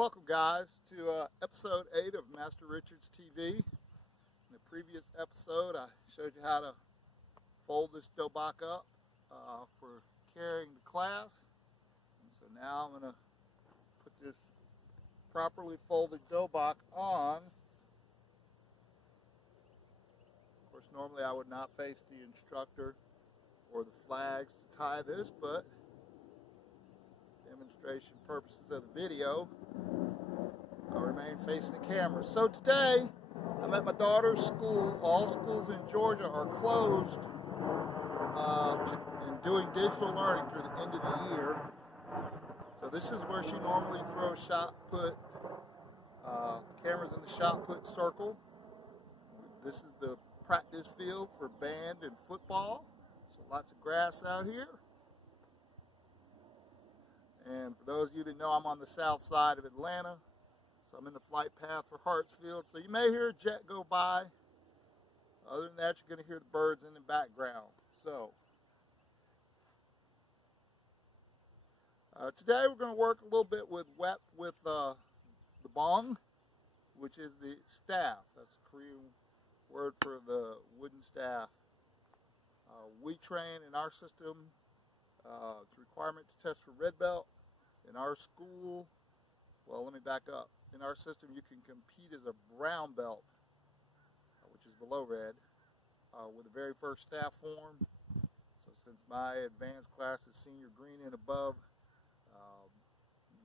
Welcome guys to episode 8 of Master Richards TV. In the previous episode I showed you how to fold this dobok up for carrying to class. And so now I'm going to put this properly folded dobok on. Of course normally I would not face the instructor or the flags to tie this, but demonstration purposes of the video, I'll remain facing the camera. So today, I'm at my daughter's school. All schools in Georgia are closed and doing digital learning through the end of the year. So this is where she normally throws shot put, cameras in the shot put circle. This is the practice field for band and football. So lots of grass out here. And for those of you that know, I'm on the south side of Atlanta, so I'm in the flight path for Hartsfield. So you may hear a jet go by. Other than that, you're going to hear the birds in the background. So today we're going to work a little bit with the bong, which is the staff. That's a Korean word for the wooden staff. We train in our system. It's a requirement to test for red belt. In our school, well, let me back up. In our system, you can compete as a brown belt, which is below red, with the very first staff form. So since my advanced class is senior green and above,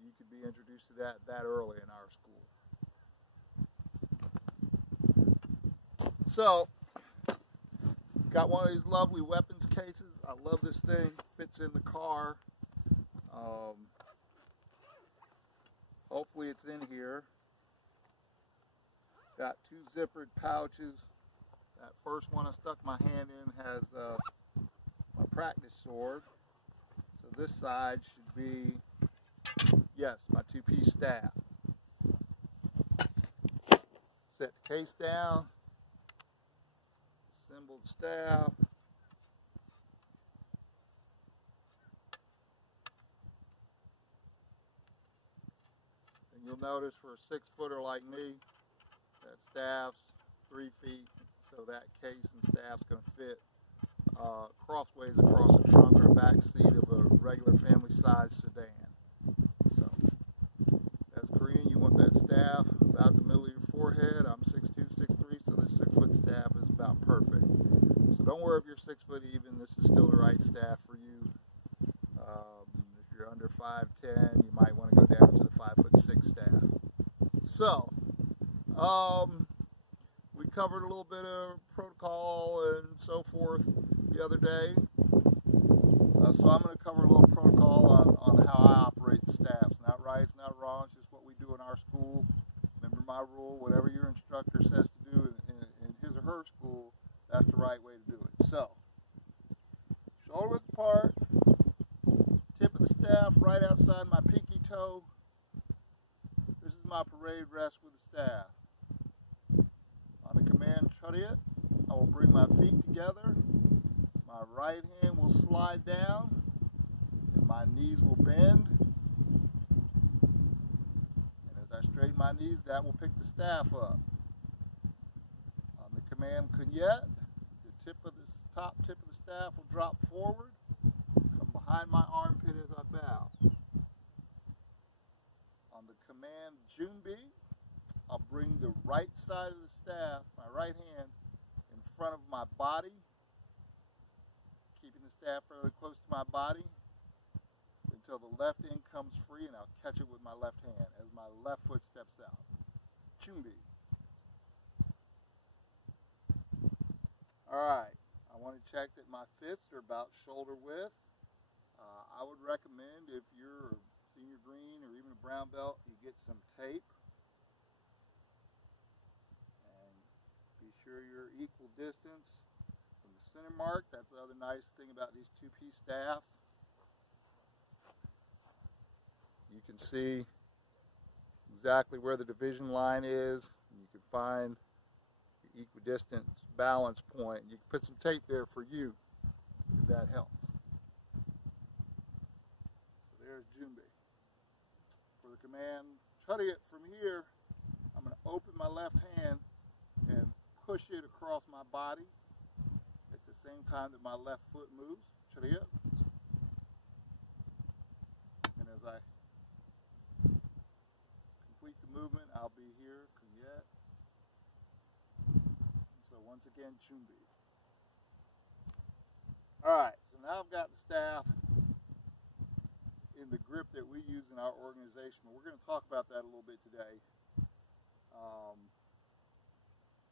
you could be introduced to that early in our school. So, got one of these lovely weapons cases. I love this thing. Fits in the car. Hopefully it's in here. Got 2 zippered pouches. That first one I stuck my hand in has my practice sword. So this side should be, yes, my 2-piece staff. Set the case down. Assembled staff. And you'll notice for a 6-footer like me, that staff's 3 feet, so that case and staff's going to fit crossways across the trunk or back seat of a regular family size sedan. So as Korean, you want that staff about the middle of your forehead. I'm 6'2", 6'3", so this 6-foot staff is about perfect. So don't worry if you're 6 foot even, this is still the right staff for you. If you're under 5'10", you might want to go down to the 5'6" staff. So, we covered a little bit of protocol and so forth the other day. So I'm going to cover a little protocol on how I operate the staff. It's not right, it's not wrong, it's just what we do in our school. Remember my rule, whatever your instructor says to do in his or her school, that's the right way to do it. So, shoulder width apart, tip of the staff right outside my pinky toe. This is my parade rest with the staff. On the command chariot, I will bring my feet together. My right hand will slide down, and my knees will bend. And as I straighten my knees, that will pick the staff up. On the command kunyet, the top tip of the staff will drop forward, come behind my armpit as I bow. On the command junbi, I'll bring the right side of the staff, my right hand, in front of my body, keeping the staff fairly close to my body until the left end comes free, and I'll catch it with my left hand as my left foot steps out. Chumbi. Alright, I want to check that my fists are about shoulder width. I would recommend, if you're a senior green or even a brown belt, you get some tape. And be sure you're equal distance from the center mark. That's the other nice thing about these 2-piece staffs. You can see exactly where the division line is. You can find your equidistant balance point. You can put some tape there for you if that helps. So there's Junbi. For the command try to get from here, I'm going to open my left hand and push it across my body at the same time that my left foot moves. Try to get. And as I complete the movement, I'll be here. Kuyet. So once again, Chumbi. Alright, so now I've got the staff in the grip that we use in our organization. We're going to talk about that a little bit today.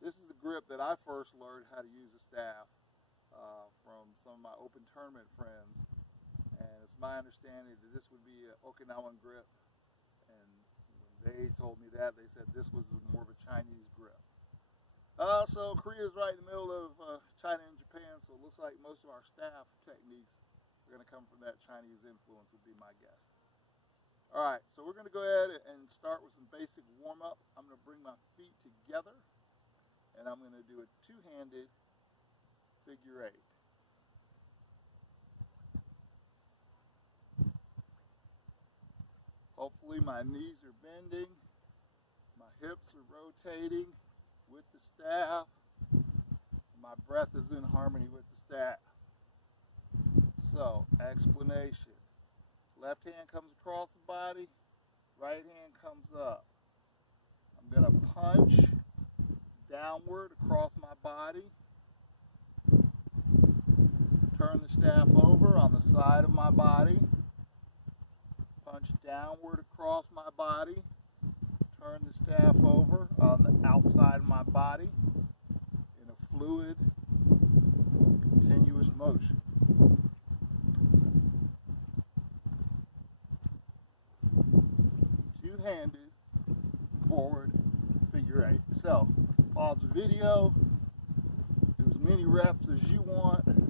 This is the grip that I first learned how to use the staff from some of my open tournament friends. And it's my understanding that this would be an Okinawan grip. And when they told me that, they said this was more of a Chinese grip. So Korea's right in the middle of China and Japan, so it looks like most of our staff techniques are going to come from that Chinese influence, would be my guess. All right, so we're going to go ahead and start with some basic warm-up. I'm going to bring my feet together, and I'm going to do a two-handed figure eight. Hopefully my knees are bending, my hips are rotating with the staff, my breath is in harmony with the staff. So, explanation. Left hand comes across the body, right hand comes up. I'm going to punch downward across my body, turn the staff over on the side of my body, punch downward across my body, turn the staff over on the outside of my body in a fluid, continuous motion. Two-handed forward figure eight. So, pause the video, do as many reps as you want, and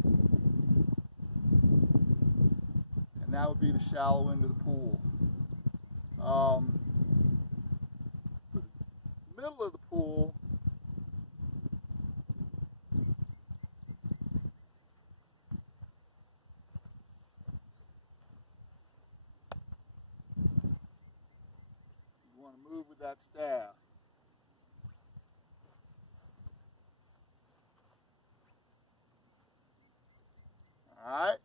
that would be the shallow end of the pool. Middle of the pool, you want to move with that staff. All right.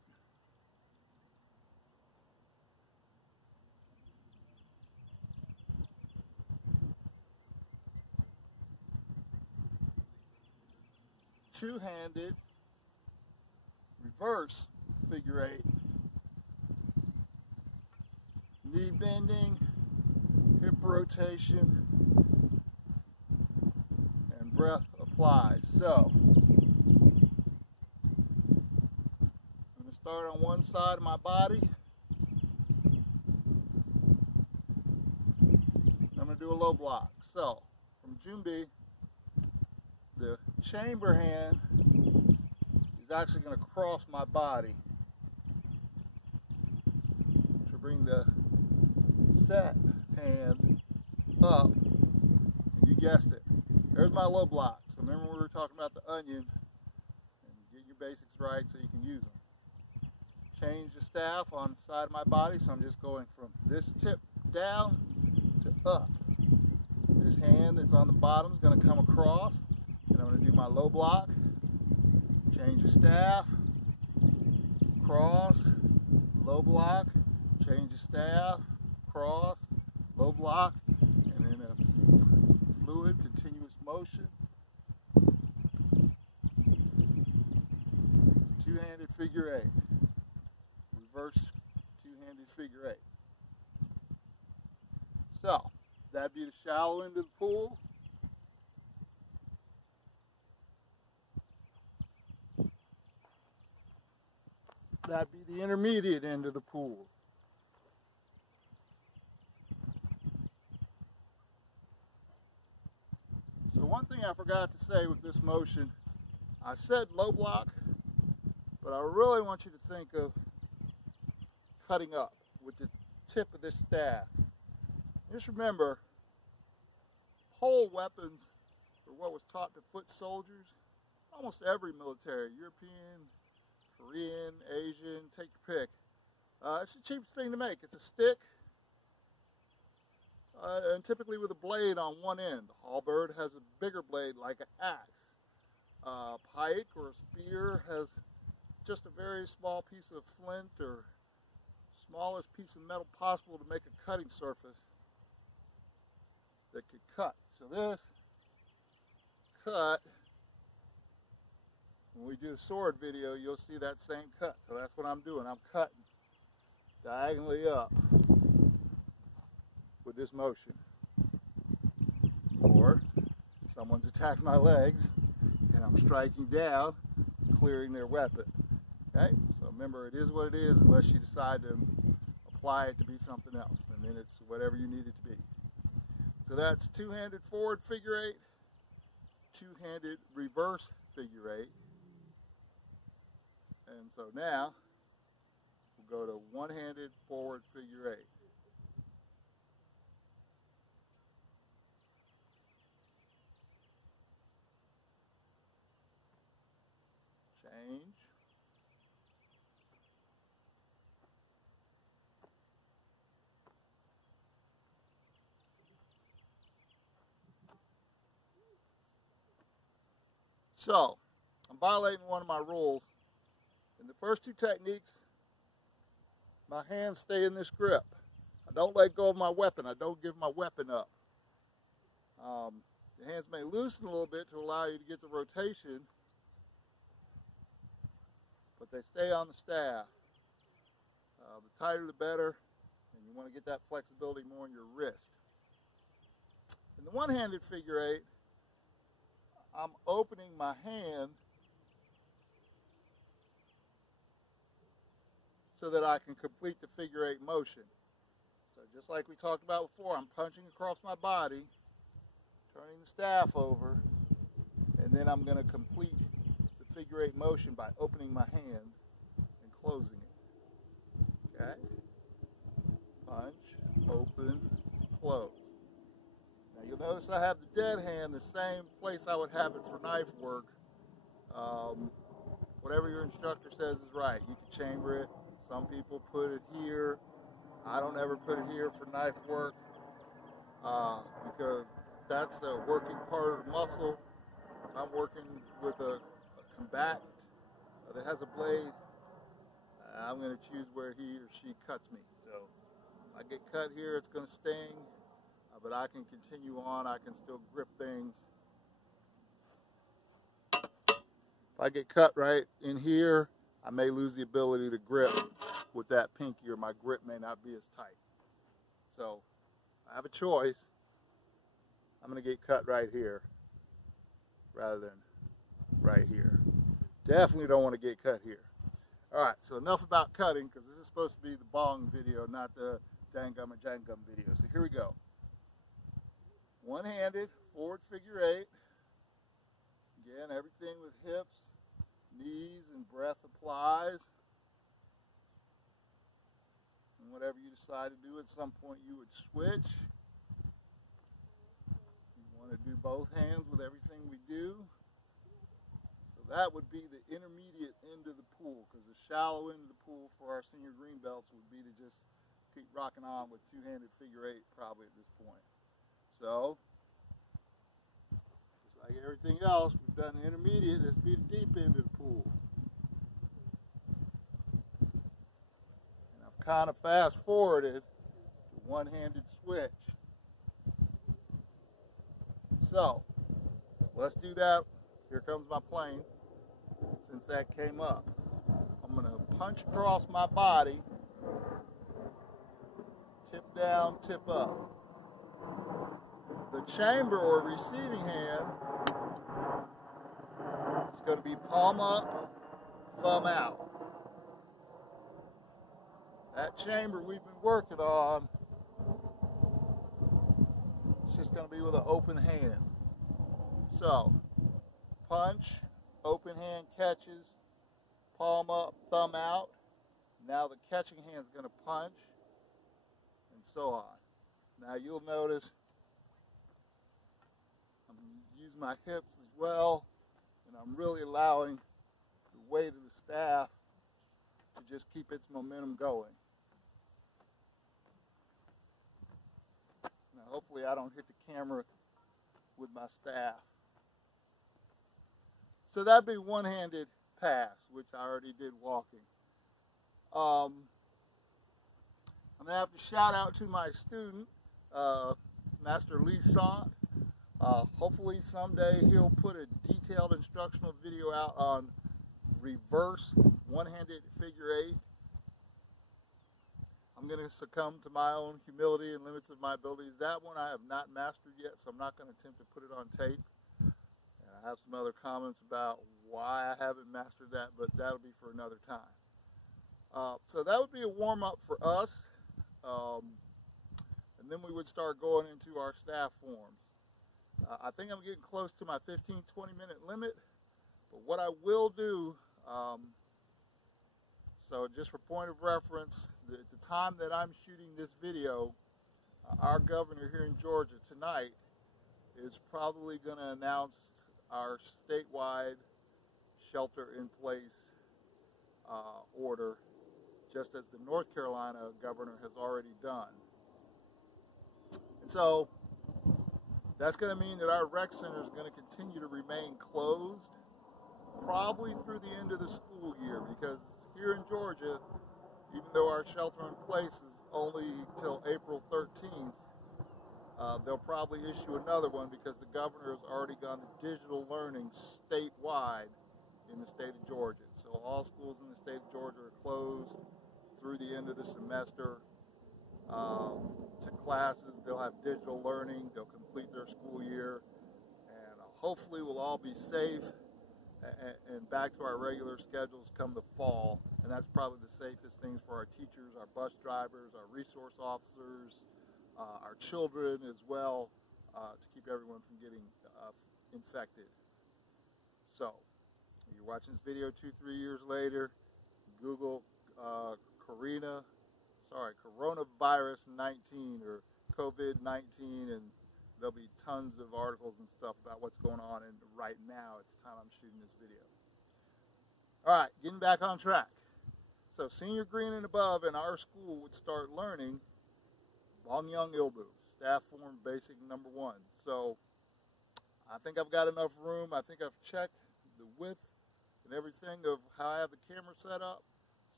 Two-handed reverse figure eight. Knee bending, hip rotation, and breath applied. So, I'm going to start on one side of my body. I'm going to do a low block. So, from Junbi, the chamber hand is actually going to cross my body to bring the set hand up. You guessed it. There's my low block. So remember we were talking about the onion, and get your basics right so you can use them. Change the staff on the side of my body, so I'm just going from this tip down to up. This hand that's on the bottom is going to come across. And I'm going to do my low block, change the staff, cross, low block, change the staff, cross, low block, and in a fluid, continuous motion. Two-handed figure eight. Reverse two-handed figure eight. So, that'd be the shallow end of the pool. That'd be the intermediate end of the pool. So one thing I forgot to say with this motion, I said low block, but I really want you to think of cutting up with the tip of this staff. Just remember, pole weapons are what was taught to foot soldiers. Almost every military, European, Korean, Asian, take your pick. It's the cheapest thing to make. It's a stick and typically with a blade on one end. The halberd has a bigger blade like an axe. Pike or a spear has just a very small piece of flint or smallest piece of metal possible to make a cutting surface that could cut. So this cut, when we do the sword video, you'll see that same cut. So that's what I'm doing. I'm cutting diagonally up with this motion. Or someone's attacked my legs and I'm striking down, clearing their weapon. Okay? So remember, it is what it is unless you decide to apply it to be something else. And then it's whatever you need it to be. So that's two-handed forward figure eight, two-handed reverse figure eight. And so now we'll go to one-handed forward figure eight. Change. So, I'm violating one of my rules. In the first two techniques, my hands stay in this grip. I don't let go of my weapon. I don't give my weapon up. The hands may loosen a little bit to allow you to get the rotation, but they stay on the staff. The tighter the better, and you want to get that flexibility more in your wrist. In the one-handed figure eight, I'm opening my hand so that I can complete the figure eight motion. So just like we talked about before, I'm punching across my body, turning the staff over, and then I'm going to complete the figure eight motion by opening my hand and closing it. Okay? Punch, open, close. Now you'll notice I have the dead hand the same place I would have it for knife work. Whatever your instructor says is right. You can chamber it. Some people put it here. I don't ever put it here for knife work because that's a working part of the muscle. If I'm working with a combatant that has a blade, I'm going to choose where he or she cuts me. So if I get cut here, it's going to sting, but I can continue on. I can still grip things. If I get cut right in here, I may lose the ability to grip with that pinky, or my grip may not be as tight. So I have a choice. I'm going to get cut right here rather than right here. Definitely don't want to get cut here. Alright, so enough about cutting, because this is supposed to be the bong video, not the dangum and jangum video. So here we go. One-handed, forward figure eight. Again, everything with hips, knees, and breath applies. And whatever you decide to do, at some point you would switch. You want to do both hands with everything we do. So that would be the intermediate end of the pool, because the shallow end of the pool for our senior green belts would be to just keep rocking on with two-handed figure eight probably at this point. So, just like everything else, we've done the intermediate. This would be the deep end of the pool. And I've kind of fast-forwarded to one-handed switch. So, let's do that. Here comes my plane. Since that came up, I'm going to punch across my body, tip down, tip up. The chamber or receiving hand is going to be palm up, thumb out. That chamber we've been working on, it's just going to be with an open hand. So, punch, open hand catches, palm up, thumb out. Now the catching hand is going to punch, and so on. Now you'll notice I'm using my hips as well, and I'm really allowing the weight of the staff to just keep its momentum going. And I hopefully I don't hit the camera with my staff. So that'd be one-handed pass, which I already did walking. I'm gonna have to shout out to my student, Master Lee Sant. Hopefully someday he'll put a detailed instructional video out on reverse one-handed figure eight. I'm going to succumb to my own humility and limits of my abilities. That one I have not mastered yet, so I'm not going to attempt to put it on tape. And I have some other comments about why I haven't mastered that, but that'll be for another time. So that would be a warm-up for us. And then we would start going into our staff forms. I think I'm getting close to my 15-20 minute limit, but what I will do, so just for point of reference, at the time that I'm shooting this video, our governor here in Georgia tonight is probably going to announce our statewide shelter-in-place order, just as the North Carolina governor has already done. And so that's going to mean that our rec center is going to continue to remain closed probably through the end of the school year, because here in Georgia, even though our shelter in place is only till April 13th, they'll probably issue another one because the governor has already gone to digital learning statewide in the state of Georgia. So all schools in the state of Georgia are closed through the end of the semester. To classes, they'll have digital learning, they'll complete their school year, and hopefully we'll all be safe and back to our regular schedules come the fall. And that's probably the safest things for our teachers, our bus drivers, our resource officers, our children as well, to keep everyone from getting infected. So, you're watching this video 2-3 years later, Google coronavirus 19 or COVID-19, and there'll be tons of articles and stuff about what's going on right now at the time I'm shooting this video. All right, getting back on track. So senior green and above in our school would start learning Bongyang Ilbo, staff form basic number 1. So I think I've got enough room. I think I've checked the width and everything of how I have the camera set up.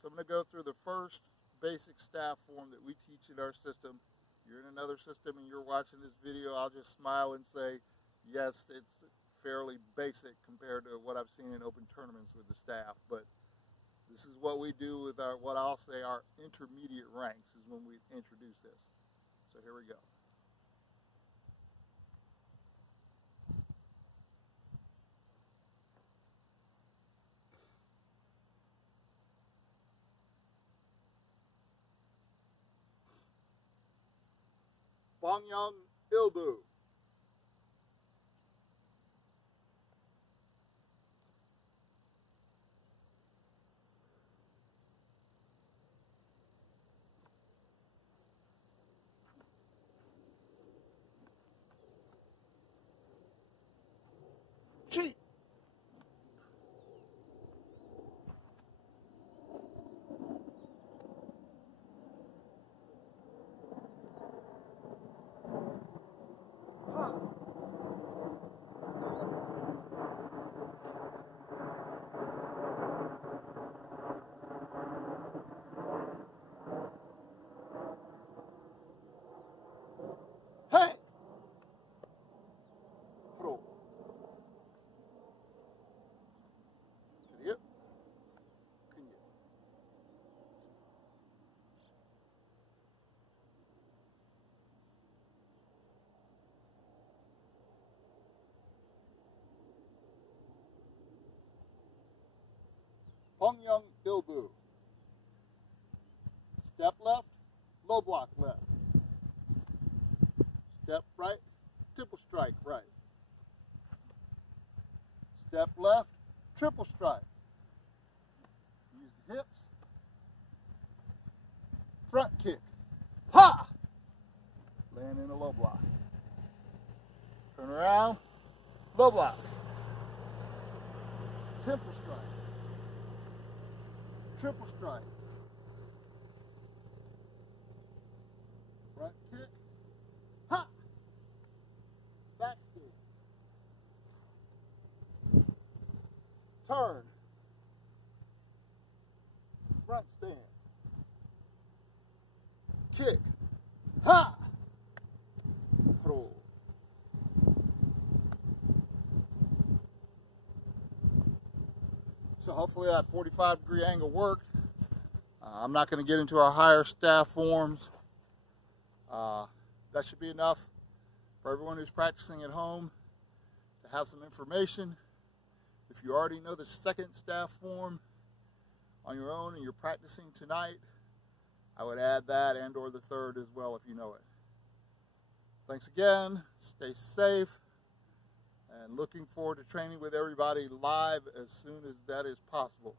So I'm going to go through the first basic staff form that we teach in our system. You're in another system and you're watching this video, I'll just smile and say, yes, it's fairly basic compared to what I've seen in open tournaments with the staff, but this is what we do with our, what I'll say, our intermediate ranks is when we introduce this. So here we go. Bongyang Ilbo. Cheat. Hey! Pro. Yep. Bongyang Ilbo. Step left, low block left. Step right, triple strike right. Step left, triple strike. Use the hips. Front kick. Ha! Land in a low block. Turn around, low block. Triple strike. Triple strike. Front kick. Ha! turn, front stance, kick, ha, roll. So hopefully that 45-degree angle worked. I'm not going to get into our higher staff forms. That should be enough for everyone who's practicing at home to have some information. If you already know the second staff form on your own and you're practicing tonight, I would add that and or the third as well if you know it. Thanks again, stay safe, and looking forward to training with everybody live as soon as that is possible.